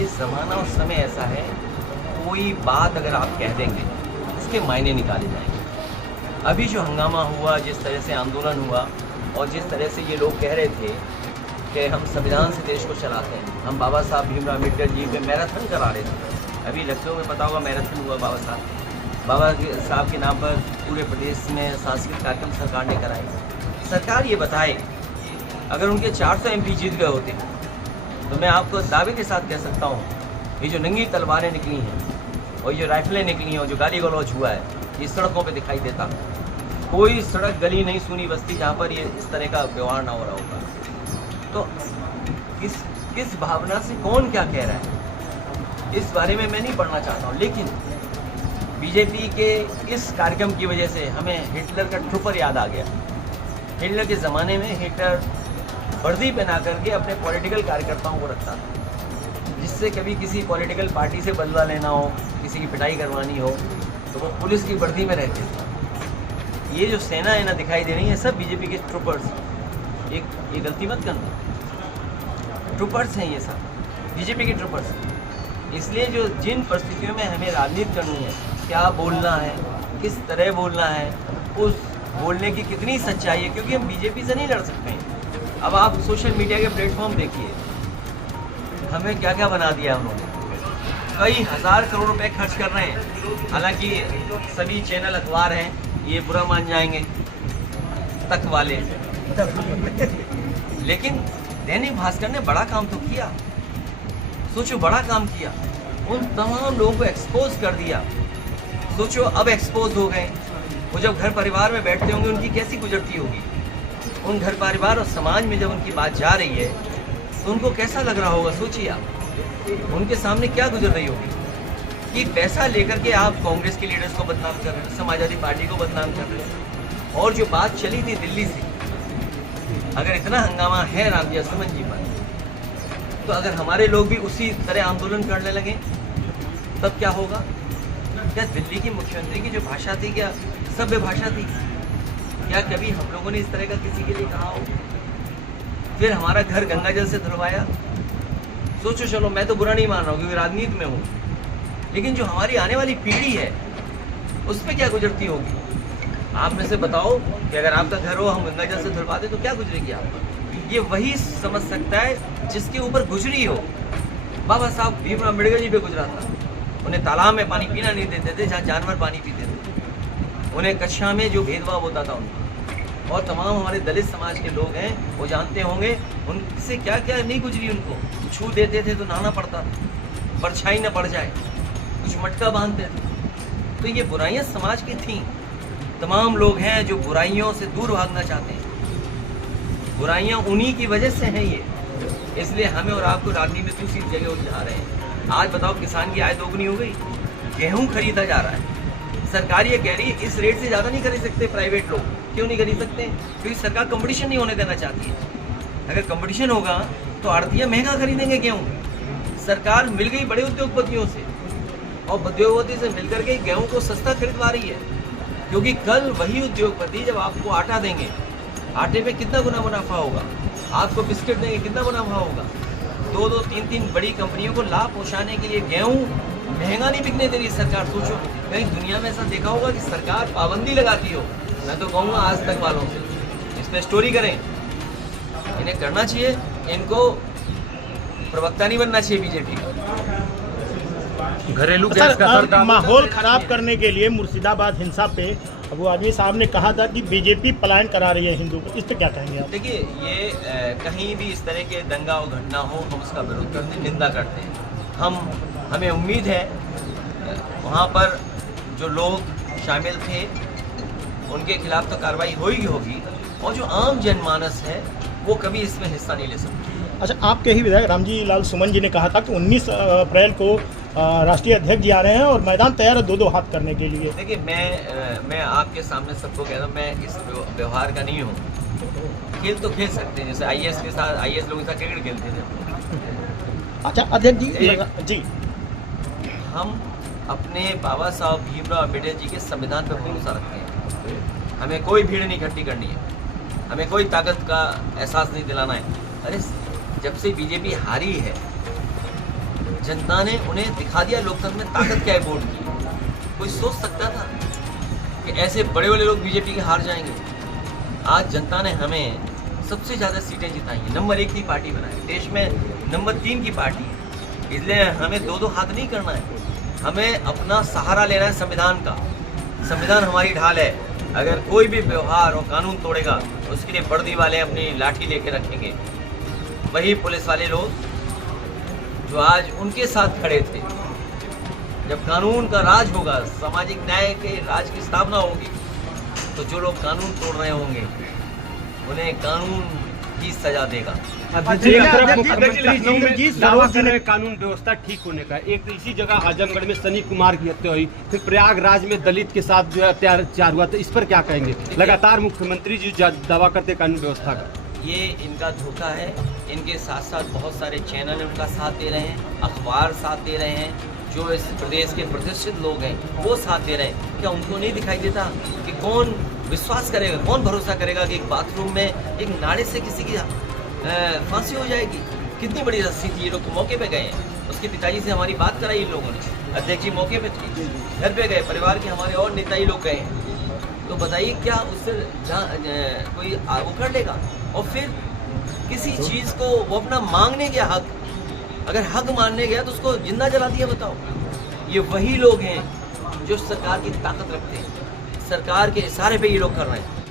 ये ज़माना और समय ऐसा है, कोई बात अगर आप कह देंगे उसके मायने निकाले जाएंगे। अभी जो हंगामा हुआ, जिस तरह से आंदोलन हुआ और जिस तरह से ये लोग कह रहे थे कि हम संविधान से देश को चलाते हैं, हम बाबा साहब भीमराव अम्बेडकर जी पे मैराथन करा रहे थे। अभी लखनऊ में पता होगा मैराथन हुआ बाबा साहब के नाम पर पूरे प्रदेश में सांस्कृतिक कार्यक्रम सरकार ने कराए। सरकार ये बताए, अगर उनके 400 MP जीत गए होते तो मैं आपको दावे के साथ कह सकता हूँ, ये जो नंगी तलवारें निकली हैं और ये राइफलें निकली हैं और जो गाली गलौज हुआ है, ये सड़कों पे दिखाई देता। कोई सड़क गली नहीं सुनी बस्ती जहाँ पर ये इस तरह का व्यवहार ना हो रहा होगा। तो किस भावना से कौन क्या कह रहा है, इस बारे में मैं नहीं पढ़ना चाहता हूँ। लेकिन बीजेपी के इस कार्यक्रम की वजह से हमें हिटलर का ट्रूपर याद आ गया। हिटलर के ज़माने में हिटलर वर्दी पहना करके अपने पॉलिटिकल कार्यकर्ताओं को रखता था, जिससे कभी किसी पॉलिटिकल पार्टी से बदला लेना हो, किसी की पिटाई करवानी हो, तो वो पुलिस की वर्दी में रहते थे। ये जो सेना है ना दिखाई दे रही है, सब बीजेपी के ट्रूपर्स। ये गलती मत करना, ट्रूपर्स हैं ये सब, बीजेपी के ट्रूपर्स। इसलिए जो जिन परिस्थितियों में हमें राजनीति करनी है, क्या बोलना है, किस तरह बोलना है, उस बोलने की कितनी सच्चाई है, क्योंकि हम बीजेपी से नहीं लड़ सकते हैं। अब आप सोशल मीडिया के प्लेटफॉर्म देखिए, हमें क्या क्या बना दिया उन्होंने। कई हज़ार करोड़ रुपए खर्च कर रहे हैं, हालांकि सभी चैनल अखबार हैं, ये बुरा मान जाएंगे तक वाले लेकिन दैनिक भास्कर ने बड़ा काम तो किया, सोचो बड़ा काम किया, उन तमाम लोगों को एक्सपोज कर दिया। सोचो अब एक्सपोज हो गए, वो जब घर परिवार में बैठते होंगे उनकी कैसी गुजरती होगी। उन घर परिवार और समाज में जब उनकी बात जा रही है तो उनको कैसा लग रहा होगा, सोचिए आप, उनके सामने क्या गुजर रही होगी कि पैसा लेकर के आप कांग्रेस के लीडर्स को बदनाम कर रहे हो, समाजवादी पार्टी को बदनाम कर रहे हो। और जो बात चली थी दिल्ली से, अगर इतना हंगामा है राम जसवंत जी पर, तो अगर हमारे लोग भी उसी तरह आंदोलन करने लगे तब क्या होगा? क्या दिल्ली की मुख्यमंत्री की जो भाषा थी क्या सभ्य भाषा थी? क्या कभी हम लोगों ने इस तरह का किसी के लिए कहा हो? फिर हमारा घर गंगा जल से धुलवाया। सोचो, चलो मैं तो बुरा नहीं मान रहा हूँ क्योंकि राजनीति में हूँ, लेकिन जो हमारी आने वाली पीढ़ी है उस पर क्या गुजरती होगी? आप में से बताओ कि अगर आपका घर हो, हम गंगा जल से धुलवा दें तो क्या गुजरेगी आप? ये वही समझ सकता है जिसके ऊपर गुजरी हो। बाबा साहब भीमराव अम्बेडकर जी पे गुजरा था, उन्हें तालाब में पानी पीना नहीं देते थे जहाँ जानवर पानी पीते थे, उन्हें कक्षा में जो भेदभाव होता था उनका। और तमाम हमारे दलित समाज के लोग हैं, वो जानते होंगे उनसे क्या क्या नहीं गुजरी। उनको छू देते थे तो नहाना पड़ता था, परछाई न पड़ जाए, कुछ मटका बांधते थे। तो ये बुराइयां समाज की थीं। तमाम लोग हैं जो बुराइयों से दूर भागना चाहते हैं, बुराइयां उन्हीं की वजह से हैं ये। इसलिए हमें और आपको राजनीति में दूसरी जगह उलझा रहे हैं। आज बताओ, किसान की आय दोगुनी हो गई, गेहूँ खरीदा जा रहा है, सरकार ये कह रही है इस रेट से ज़्यादा नहीं खरीद सकते प्राइवेट लोग। क्यों नहीं खरीद सकते? क्योंकि सरकार कंपटीशन नहीं होने देना चाहती है। अगर कंपटीशन होगा तो आड़तियाँ महंगा खरीदेंगे गेहूँ। सरकार मिल गई बड़े उद्योगपतियों से और उद्योगपति से मिलकर के गेहूँ को सस्ता खरीदवा रही है, क्योंकि कल वही उद्योगपति जब आपको आटा देंगे, आटे में कितना गुना मुनाफा होगा, आपको बिस्किट देंगे कितना मुनाफा होगा। 2-2, 3-3 बड़ी कंपनियों को लाभ पहुँचाने के लिए गेहूँ महंगा नहीं बिकने दे रही सरकार। सोचो, कहीं दुनिया में ऐसा देखा होगा कि सरकार पाबंदी लगाती हो? मैं तो कहूँगा आज तक वालों से इस पर स्टोरी करें, इन्हें करना चाहिए, इनको प्रवक्ता नहीं बनना चाहिए बीजेपी का। घरेलू माहौल खराब करने के लिए मुर्शिदाबाद हिंसा पे अबू आदमी साहब ने कहा था कि बीजेपी पलायन करा रही है हिंदू को, इस पर क्या कहेंगे आप? देखिए, ये कहीं भी इस तरह के दंगा और घटना हो, हम उसका विरोध करते हैं, निंदा करते हैं। हमें उम्मीद है वहाँ पर जो लोग शामिल थे उनके खिलाफ तो कार्रवाई होगी और जो आम जनमानस है वो कभी इसमें हिस्सा नहीं ले सकते। अच्छा, आपके ही विधायक रामजी लाल सुमन जी ने कहा था कि 19 अप्रैल को राष्ट्रीय अध्यक्ष जी आ रहे हैं और मैदान तैयार है 2-2 हाथ करने के लिए। देखिए, मैं आपके सामने सबको कह रहा हूँ, मैं इस व्यवहार का नहीं हूँ। खेल तो खेल सकते हैं, जैसे आईएएस लोगों के साथ क्रिकेट खेलते थे। अच्छा अध्यक्ष जी, हम अपने बाबा साहब भीमराव अम्बेडकर जी के संविधान पर भरोसा रखते हैं। हमें कोई भीड़ नहीं इकट्ठी करनी है, हमें कोई ताकत का एहसास नहीं दिलाना है। अरे जब से बीजेपी हारी है, जनता ने उन्हें दिखा दिया लोकतंत्र में ताकत क्या है वोट की। कोई सोच सकता था कि ऐसे बड़े बड़े लोग बीजेपी के हार जाएंगे? आज जनता ने हमें सबसे ज़्यादा सीटें जिताई हैं, नंबर 1 की पार्टी बनाई, देश में नंबर 3 की पार्टी है। इसलिए हमें दो हाथ नहीं करना है, हमें अपना सहारा लेना है संविधान का। संविधान हमारी ढाल है। अगर कोई भी व्यवहार और कानून तोड़ेगा तो उसके लिए वर्दी वाले अपनी लाठी लेके रखेंगे। वही पुलिस वाले लोग जो आज उनके साथ खड़े थे, जब कानून का राज होगा, सामाजिक न्याय के राज की स्थापना होगी, तो जो लोग कानून तोड़ रहे होंगे उन्हें कानून ही सजा देगा। मुख्यमंत्री दावा कर रहे हैं कानून व्यवस्था ठीक होने का। एक तो इसी जगह आजमगढ़ में सनी कुमार की हत्या हुई, फिर प्रयागराज में दलित के साथ जो है अत्याचार हुआ, तो इस पर क्या कहेंगे? लगातार मुख्यमंत्री जी दावा करते कानून व्यवस्था का। ये इनका धोखा है। इनके साथ साथ बहुत सारे चैनल उनका साथ दे रहे हैं, अखबार साथ दे रहे हैं, जो इस प्रदेश के प्रतिष्ठित लोग हैं वो साथ दे रहे हैं। क्या उनको नहीं दिखाई देता कि कौन विश्वास करेगा, कौन भरोसा करेगा कि एक बाथरूम में एक नाले से किसी की फांसी हो जाएगी? कितनी बड़ी रस्सी थी। ये लोग मौके पे गए हैं, उसके पिताजी से हमारी बात कराई इन लोगों ने, अध्यक्ष जी मौके पे थे, घर पे गए, परिवार के हमारे और नेता ही लोग गए हैं। तो बताइए क्या उससे कोई उखड़ लेगा? और फिर किसी चीज़ को वो अपना मांगने गया हक, अगर हक मानने गया तो उसको जिंदा जला दिया। बताओ, ये वही लोग हैं जो सरकार की ताकत रखते हैं, सरकार के इशारे पे ये लोग कर रहे हैं।